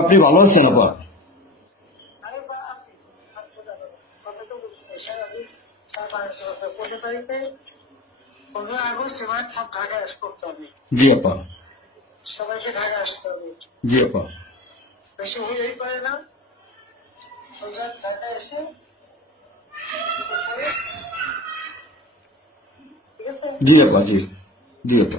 আপনি ভালো আছেন আপা? জি আপা। সবাইকে আসতে হবে জি আপা। না সোজা ঢাকায় এসে জি আপা, জি। জি আপা।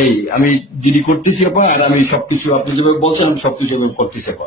এই, আমি জিডি করতেছি আপা, আর আমি সবকিছু আপনি যেভাবে বলছেন, আমি সবকিছু করতেছি আপা।